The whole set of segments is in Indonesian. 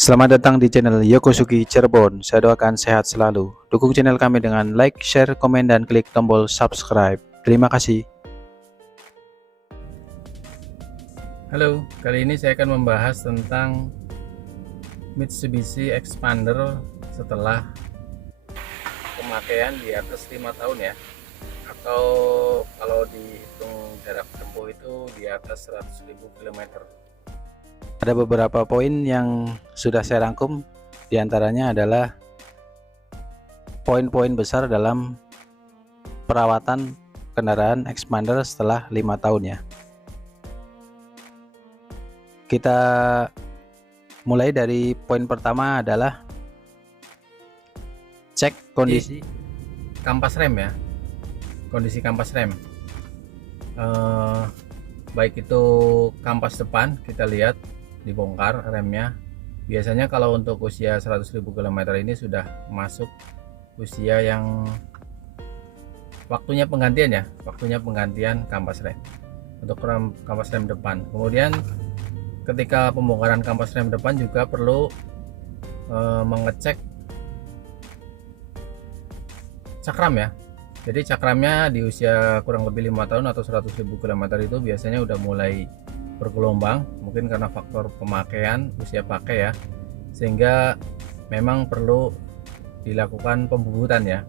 Selamat datang di channel Yokosugi Cirebon. Saya doakan sehat selalu. Dukung channel kami dengan like, share, komen, dan klik tombol subscribe. Terima kasih. Halo, kali ini saya akan membahas tentang Mitsubishi Expander setelah pemakaian di atas 5 tahun ya, atau kalau dihitung jarak tempuh itu di atas 100.000 km. Ada beberapa poin yang sudah saya rangkum. Di antaranya adalah poin-poin besar dalam perawatan kendaraan Expander setelah 5 tahun ya. Kita mulai dari poin pertama adalah cek kondisi kampas rem ya, kondisi kampas rem. Baik itu kampas depan kita lihat dibongkar remnya. Biasanya kalau untuk usia 100.000 km ini sudah masuk usia yang waktunya penggantian kampas rem untuk kampas rem depan. Kemudian ketika pembongkaran kampas rem depan juga perlu mengecek cakram ya. Jadi cakramnya di usia kurang lebih 5 tahun atau 100.000 km itu biasanya udah mulai bergelombang, mungkin karena faktor pemakaian, usia pakai ya, sehingga memang perlu dilakukan pembubutan ya.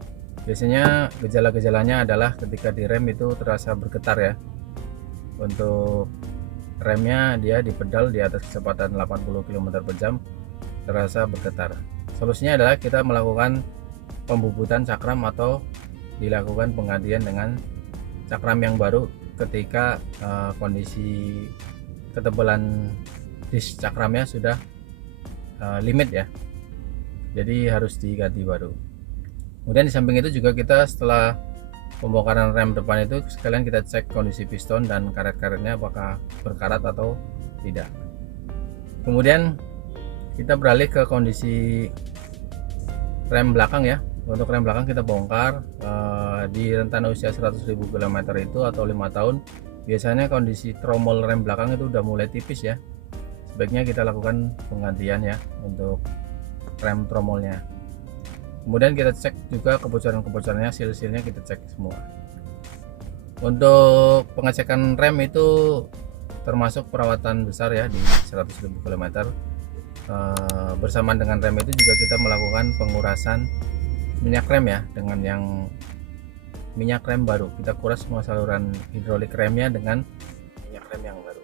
Biasanya gejala-gejalanya adalah ketika direm itu terasa bergetar ya. Untuk remnya dia di pedal di atas kecepatan 80 km per jam terasa bergetar. Solusinya adalah kita melakukan pembubutan cakram atau dilakukan penggantian dengan cakram yang baru ketika kondisi ketebalan disk cakramnya sudah limit ya, jadi harus diganti baru. Kemudian di samping itu juga kita setelah pembongkaran rem depan itu sekalian kita cek kondisi piston dan karet-karetnya apakah berkarat atau tidak. Kemudian kita beralih ke kondisi rem belakang ya. Untuk rem belakang kita bongkar di rentan usia 100.000 km itu atau 5 tahun. Biasanya kondisi tromol rem belakang itu udah mulai tipis ya. Sebaiknya kita lakukan penggantian ya untuk rem tromolnya. Kemudian kita cek juga kebocoran-kebocorannya, seal-sealnya kita cek semua. Untuk pengecekan rem itu termasuk perawatan besar ya di 100.000 km. Bersamaan dengan rem itu juga kita melakukan pengurasan minyak rem ya, dengan yang minyak rem baru. Kita kuras semua saluran hidrolik remnya dengan minyak rem yang baru.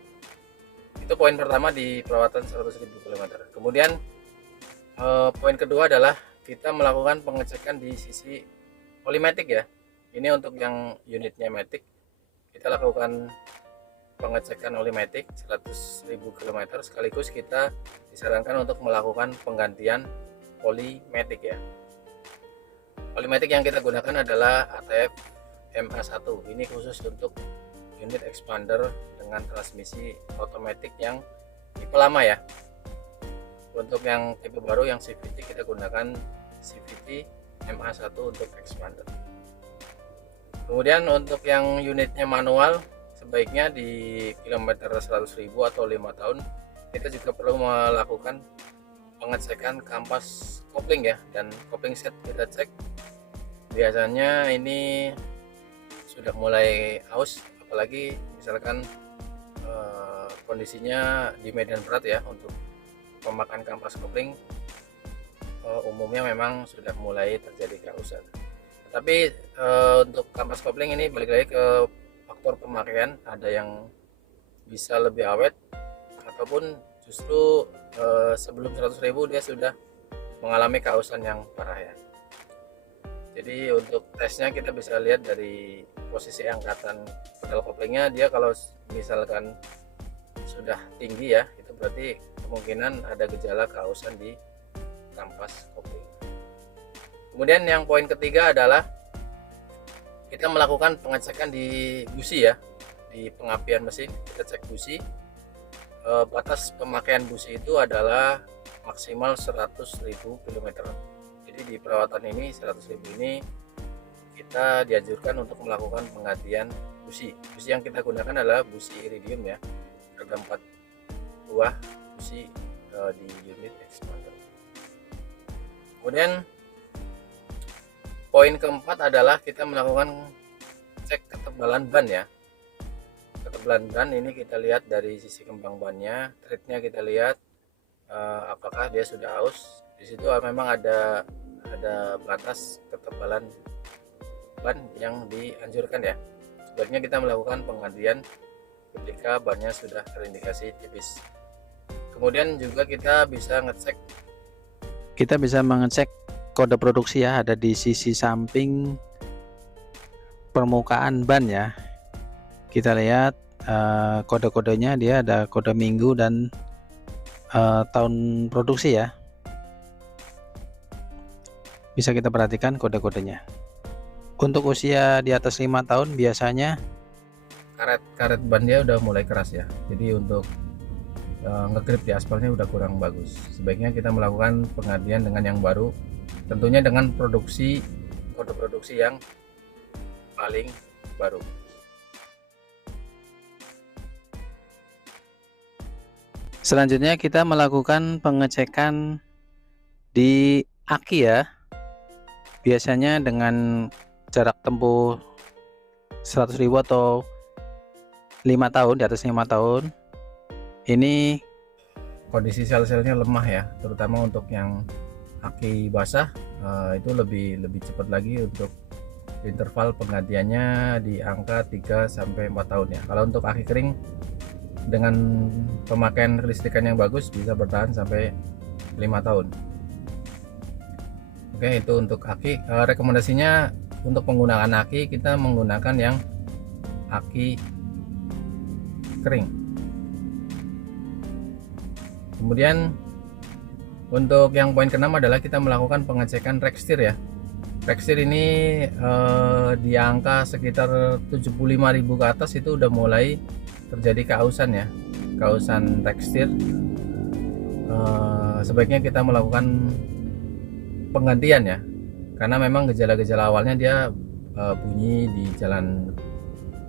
Itu poin pertama di perawatan 100.000 km. Kemudian poin kedua adalah kita melakukan pengecekan di sisi oli matic ya. Ini untuk yang unitnya matic, kita lakukan pengecekan oli matic 100.000 km sekaligus kita disarankan untuk melakukan penggantian oli matic ya. Oli matic yang kita gunakan adalah ATF MA1. Ini khusus untuk unit Expander dengan transmisi otomatis yang tipe lama ya. Untuk yang tipe baru yang CVT kita gunakan CVT MA1 untuk Expander. Kemudian untuk yang unitnya manual, sebaiknya di kilometer 100.000 atau 5 tahun kita juga perlu melakukan pengecekan kampas kopling ya, dan kopling set kita cek. Biasanya ini sudah mulai aus, apalagi misalkan kondisinya di medan berat ya. Untuk pemakaian kampas kopling umumnya memang sudah mulai terjadi keausan. Tapi untuk kampas kopling ini balik lagi ke faktor pemakaian, ada yang bisa lebih awet ataupun justru sebelum 100.000 dia sudah mengalami keausan yang parah ya. Jadi untuk tesnya kita bisa lihat dari posisi angkatan pedal koplingnya. Dia kalau misalkan sudah tinggi ya, itu berarti kemungkinan ada gejala keausan di kampas kopling. Kemudian yang poin ketiga adalah kita melakukan pengecekan di busi ya. Di pengapian mesin kita cek busi. Batas pemakaian busi itu adalah maksimal 100.000 km. Jadi di perawatan ini 100.000 ini kita dianjurkan untuk melakukan penggantian busi. Busi yang kita gunakan adalah busi iridium ya. Ada 4 buah busi di unit expander. Kemudian poin keempat adalah kita melakukan cek ketebalan ban ya. Ketebalan ban ini kita lihat dari sisi kembang bannya, treadnya kita lihat apakah dia sudah aus. Di situ memang ada batas ketebalan ban yang dianjurkan ya. Sebaiknya kita melakukan penggantian ketika bannya sudah terindikasi tipis. Kemudian juga kita bisa mengecek kode produksi ya, ada di sisi samping permukaan ban ya. Kita lihat kode-kodenya, dia ada kode minggu dan tahun produksi ya. Bisa kita perhatikan kode-kodenya. Untuk usia di atas 5 tahun biasanya karet ban dia udah mulai keras ya. Jadi untuk ngegrip di aspalnya udah kurang bagus. Sebaiknya kita melakukan penggantian dengan yang baru, tentunya dengan kode produksi yang paling baru. Selanjutnya kita melakukan pengecekan di aki ya. Biasanya dengan jarak tempuh 100.000 atau 5 tahun, di atas 5 tahun. Ini kondisi sel-selnya lemah ya, terutama untuk yang aki basah itu lebih cepat lagi untuk interval penggantiannya di angka 3-4 tahun ya. Kalau untuk aki kering dengan pemakaian kelistrikan yang bagus bisa bertahan sampai 5 tahun. Oke, itu untuk aki. Rekomendasinya untuk penggunaan aki kita menggunakan yang aki kering. Kemudian untuk yang poin ke-6 adalah kita melakukan pengecekan rack steer ya. Rack steer ini di angka sekitar 75.000 ke atas itu udah mulai terjadi keausan ya, keausan rack steer. Sebaiknya kita melakukan penggantian ya, karena memang gejala-gejala awalnya dia bunyi di jalan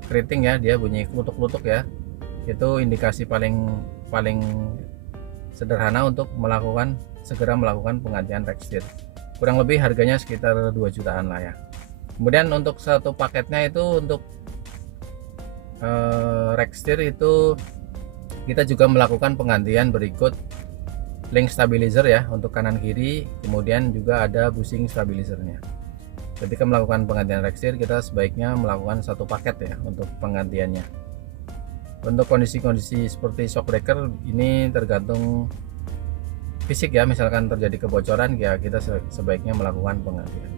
keriting ya, dia bunyi klutuk-klutuk ya. Itu indikasi paling sederhana untuk segera melakukan penggantian rack steer. Kurang lebih harganya sekitar 2 jutaan lah ya. Kemudian untuk satu paketnya itu untuk rack steer itu kita juga melakukan penggantian berikut link stabilizer ya untuk kanan kiri, kemudian juga ada bushing stabilizernya. Ketika melakukan penggantian rack steer kita sebaiknya melakukan satu paket ya untuk penggantiannya. Untuk kondisi-kondisi seperti shock breaker ini tergantung fisik ya, misalkan terjadi kebocoran ya kita sebaiknya melakukan penggantian.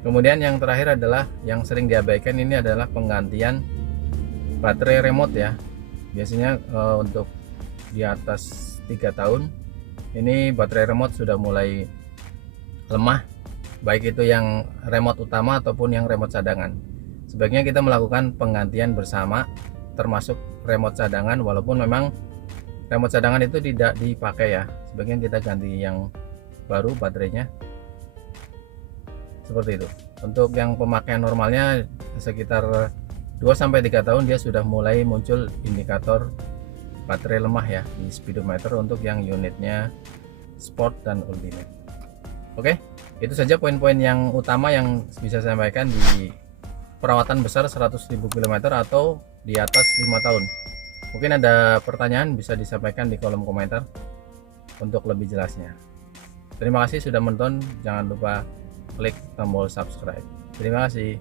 Kemudian yang terakhir adalah yang sering diabaikan, ini adalah penggantian baterai remote ya. Biasanya untuk di atas 3 tahun ini baterai remote sudah mulai lemah, baik itu yang remote utama ataupun yang remote cadangan. Sebaiknya kita melakukan penggantian bersama, termasuk remote cadangan, walaupun memang remote cadangan itu tidak dipakai ya. Sebaiknya kita ganti yang baru baterainya, seperti itu. Untuk yang pemakaian normalnya sekitar 2-3 tahun dia sudah mulai muncul indikator baterai lemah ya di speedometer untuk yang unitnya sport dan ultimate. Oke, itu saja poin-poin yang utama yang bisa saya sampaikan di perawatan besar 100.000 km atau di atas 5 tahun. Mungkin ada pertanyaan bisa disampaikan di kolom komentar untuk lebih jelasnya. Terima kasih sudah menonton, jangan lupa klik tombol subscribe. Terima kasih.